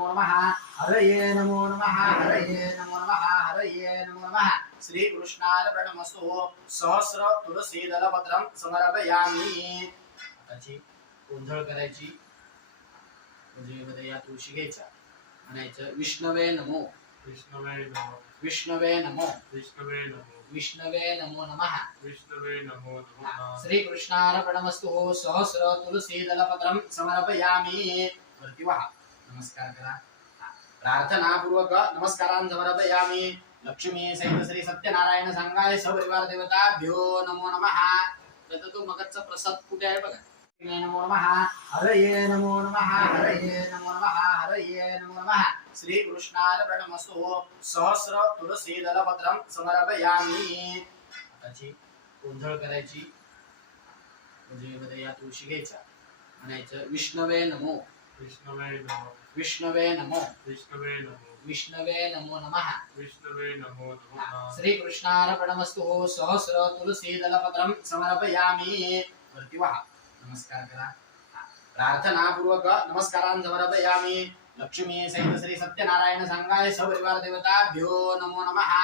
नमो नमः हरये नमो नमः हरये नमो नमः हरये नमो नमः श्री कृष्णार्पणमस्तु सहस्र तुलसी दलपत्रं समर्पयामि। आताची गोंधळ करायची म्हणजे या तुळशी घ्यायच्या म्हणायचं विष्णवे नमो विष्णवे नमो विष्णवे नमो विष्णवे नमो विष्णवे नमो नमः विष्णवे नमो नमः श्री कृष्णार्पणमस्तु सहस्र तुलसी दलपत्रं समर्पयामि। वरती वहा नमस्कार करा प्रार्थना पूर्वक नमस्कारां समर्पयामि। लक्ष्मी सहित श्री सत्यनारायण सांगाय सपरिवार देवताभ्यो नमो नमः। तर तो मगरचा प्रसाद कुठे आहे बघा। नमो नमः हरये नमो नमः हरये नमो नमः हरये नमो नमः श्री कृष्णार्पणमस्तु सहस्र तुलसी दलपत्रं समर्पयामि। आताची गोंधळ करायची म्हणजे या तुळशी घ्यायच्या म्हणायचं विष्णवे नमो विष्णवे नमो विष्णवे नमो विष्णवे नमो विष्णवे नमो नमः विष्णवे नमो नमः श्री कृष्णार्पणमस्तु सहस्र तुलसी दलपत्रं समर्पयामि। वरती वहा नमस्कार करा प्रार्थना पूर्वक नमस्कारां समर्पयामि। लक्ष्मी सहित श्री सत्यनारायण सांगाय सपरिवार देवताभ्यो नमो नमः।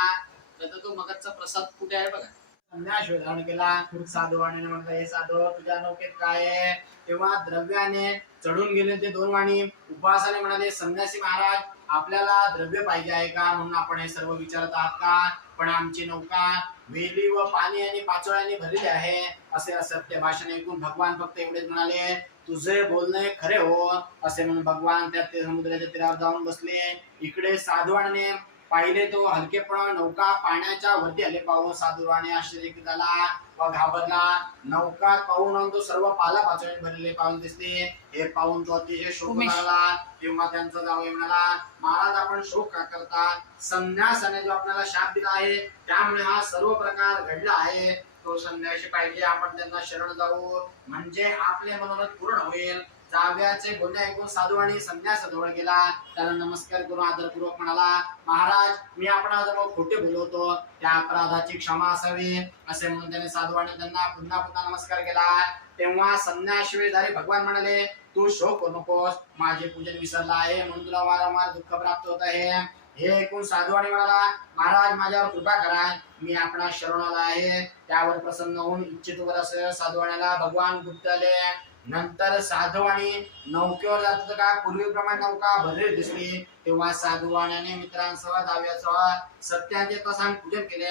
तर तो मगरचा प्रसाद कुठे आहे बघा। संन्यास धारण केला साधूवाणीने म्हटलं हे साधू तुझ्या नौकेत काय आहे तेव्हा द्रव्याने चढून गेले ते दोन वाणी उपासाने म्हणाले संन्यासी महाराज आपल्याला द्रव्य पाहिजे आहे का म्हणून आपण हे सर्व विचारत आहात का पण आमची नौका वेली व पाणी आणि पाचोळ्याने भरलेली आहे असे असत्य भाषण ऐकून भगवान फक्त एवढेच म्हणाले तुझे बोलणे खरे हो असे म्हणून भगवान त्या समुद्राच्या तीरावर जाऊन बसले। इकडे साधूवाने पाहिले तो हलकेपणा नौका पाण्याच्या वरती आले पाहून साधूवाने आश्चर्यचकित झाला व घाबरला। नौका पाहून तो सर्व पाला पाचोळ्याने भरलेले पाहून दिसले हे पाहून तो अतिशय शोक लागला। तेव्हा त्यांचा जावई म्हणाला महाराज आपण शोक का करता संन्यासाने जो आपल्याला शाप दिला आहे त्यामुळे हा सर्व प्रकार घडला आहे। तो संन्यासी पाहिजे आपण त्यांना शरण जाऊ म्हणजे आपले मनोरथ पूर्ण होईल। जावयाचे बोलणे ऐकून साधू आणि संन्यासाजवळ गेला त्याला नमस्कार करून आदरपूर्वक म्हणाला महाराज मी आपणाजवळ खोटे बोलवतो त्या अपराधाची क्षमा असावी असे म्हणून त्याने साधू आणि त्यांना पुन्हा पुन्हा नमस्कार केला। तेव्हा संन्यासवेधारी भगवान म्हणाले तू शोक करू नकोस माझे पूजन विसरला आहे म्हणून तुला वारंवार दुःख प्राप्त होत आहे। हे ऐकून साधूवाणी म्हणाला महाराज माझ्यावर कृपा करा मी आपणा शरण आला आहे। त्यावर प्रसन्न होऊन इच्छित वर असे साधूवाण्याला भगवान गुप्त आले। नंतर साधूवाणी नौकेवर जात होता का पूर्वीप्रमाणे नौका भरलेली दिसली तेव्हा साधूवाण्याने मित्रांसह जावयासह सत्याचे तसांग पूजन केले।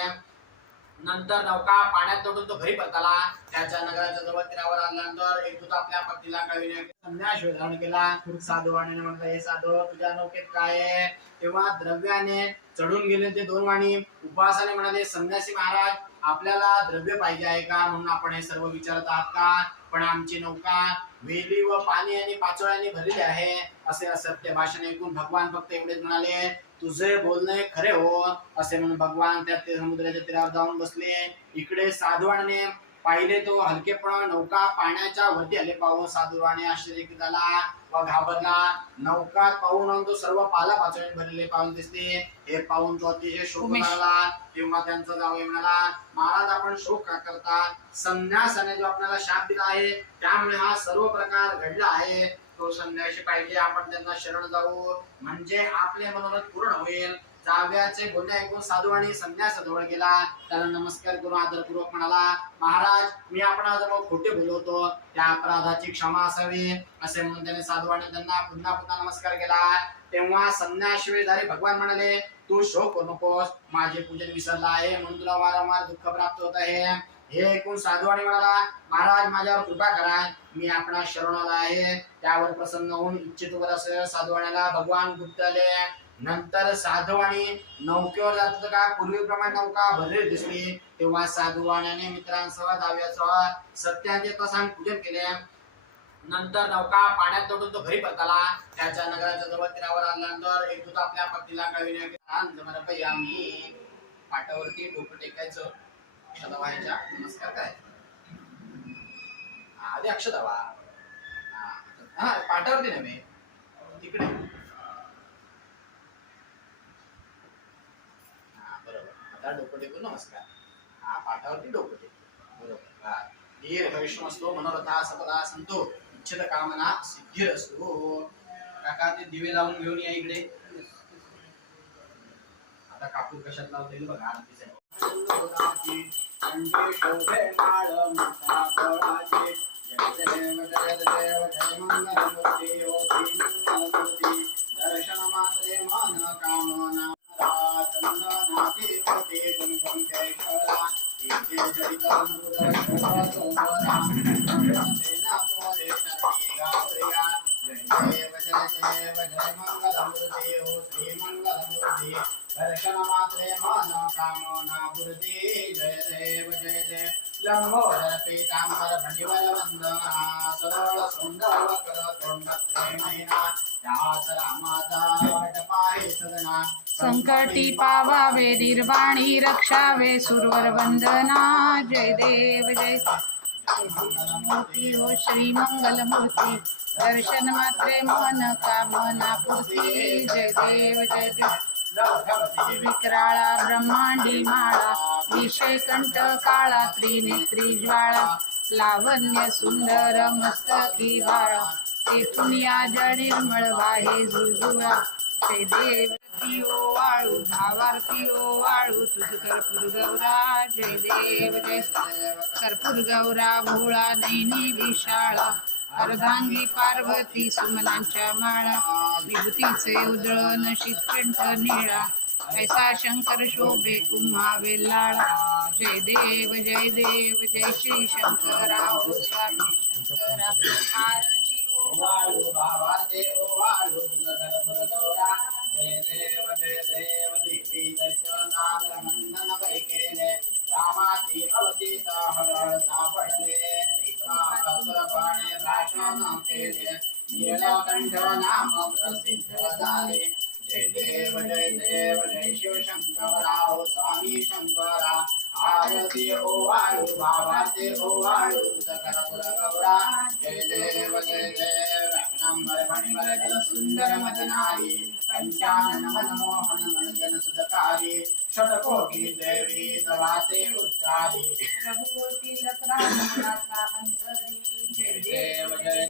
नंतर नौका पाण्यात तोडून तो घरी परतला। त्याच्या नगराच्या जवळ तीरावर आल्यानंतर एक दूत आपल्या पत्नीला कळविले संन्यास धारण केला साधूवाणीने म्हटलं हे साधू तुझ्या नौकेत काय आहे तेव्हा द्रव्याने चढून गेले ते दोन वाणी उपासाने म्हणाले संन्यासी महाराज आपल्याला द्रव्य पाहिजे आहे का म्हणून आपण हे सर्व विचारत आहात का पण आमची नौका वेली व पाणी आणि पाचोळ्याने भरलेली आहे असे असत्य भाषण ऐकून भगवान फक्त एवढेच म्हणाले तुझे बोलणे खरे हो असे म्हणून भगवान त्या समुद्राच्या तीरावर जाऊन बसले। इकडे साधूवाने पाहिले तो हलकेपणा नौका पाण्याच्या वरती आले पाहून साधूवाने आश्चर्यचकित झाला व घाबरला। नौका पाहून तो सर्व पाला पाचोळ्याने भरलेले पाहून दिसले हे पाहून तो अतिशय शोक लागला। तेव्हा त्यांचा जावई म्हणाला महाराज आपण शोक का करता संन्यासाने जो आपल्याला शाप दिला आहे त्यामुळे हा सर्व प्रकार घडला आहे। तो संन्यासी पाहिजे आपण त्यांना शरण जाऊ म्हणजे आपले मनोरथ पूर्ण होईल। जावयाचे बोलणे ऐकून साधूवाणी संन्यासाजवळ गेला त्याला नमस्कार करून आदरपूर्वक म्हणाला महाराज मी आपणाजवळ खोटे बोलवतो त्या अपराधाची क्षमा असावी असे म्हणून त्याने साधूवाणी त्यांना पुन्हा पुन्हा नमस्कार केला। तेव्हा संन्यासवेधारी भगवान म्हणाले तू शोक करू नकोस माझे पूजन विसरला आहे म्हणून तुला वारंवार दुःख प्राप्त होत आहे। हे ऐकून साधूवाणी म्हणाला महाराज माझ्यावर कृपा करा मी आपणा शरण आला आहे। त्यावर प्रसन्न होऊन इच्छित वर असे साधूवाण्याला भगवान गुप्त आले। नंतर साधूवाणी नौकेवर जात होता का पूर्वीप्रमाणे नौका भरलेली दिसली तेव्हा साधूवाण्याने मित्रांसह जावयासह सत्याचे तसांग पूजन केले। नंतर नौका पाण्यात तोडून तो घरी परतला। त्याच्या नगराच्या जवळ तीरावर आल्यानंतर एक दूत आपल्या पत्नीला कळविले पाटावरती डोकं टेकायचं अक्षता व्हायच्या नमस्कार करायचा आधी अक्षता व्हा हा पाटावरती नव्हे तिकडे बरोबर आता डोकं टेकून नमस्कार हा पाटावरती डोकं टेकून बरोबर हा दीर्घ विश्वमस्तो मनोरथा सपदा संतो इच्छित कामना सिद्धिरस्तु। काका ते दिवे लावून घेऊन या इकडे. आता कापूर कशात लावता येईल बघा आरतीसाठी. शोभे माळ मोठा फळाचे जय देव जय देव जय मंगलमूर्ती ओ श्री मंगलमूर्ती दर्शन मात्रे मन कामना चंदनाची होते गुणगुण केशरा इथे जडित अमृत सोमरा सेना तोरे चरणी गावया जय देव जय मंगलमूर्ती ओ श्री मंगलमूर्ती दर्शन मात्रे मन कामना बुद्धी जय देव जय देव लंबोदर पीतांबर भणिवर वंदना सरळ सुंदर वक्र तोंड प्रेमैना त्यात रामाचा वट पाहे सदना संकटी पावावे निर्वाणी रक्षावे सुरवर वंदना जय देव जय मंगलमूर्ती हो श्री मंगलमूर्ती दर्शन मात्रे मन कामना पूर्ती जय देव जय देव विक्राळा ब्रह्मांडी माळा विषय कंठ काळा त्रिनेत्री ज्वाळा लावण्य सुंदर मस्तकी बाळा तेथून या निर्मळ वाहे झुळझुळा जय देव ओ वाळू भावार्थी ओ वाळू तुझ कर्पूर गौरा जय देव जय कर्पूर गौरा भोळा नैनी विशाळा अर्धांगी पार्वती सुमनांच्या माळा विभूतीचे उजळण शीतकंठ निळा ऐसा शंकर शोभे कुम्हावे लाळा जय देव जय श्री शंकरा ओ स्वामी शंकरा आरती ओ वाळू बाबा देव वाळू तुझ कर्पूर गौरा जय देव देवी दैत्य सागर मंदन वैकेले रामाची अवतीत हळहळता पडले असुरपणे भाषण केले नीलकंठ नाम प्रसिद्ध झाले जय देव जय शिव शंकरा ओ स्वामी शंकरा आरती ओ वाळू बाबा देव वाळू तुझ कर्पूर गौरा जय देव रत्नांबर फणीवर जल सुंदर मदनारी पंचानन मनमोहन मनजन सुधकारी षटकोटी देवी तवाचे उच्चारी प्रभुकोटी लकरा अंतरी जय देव जय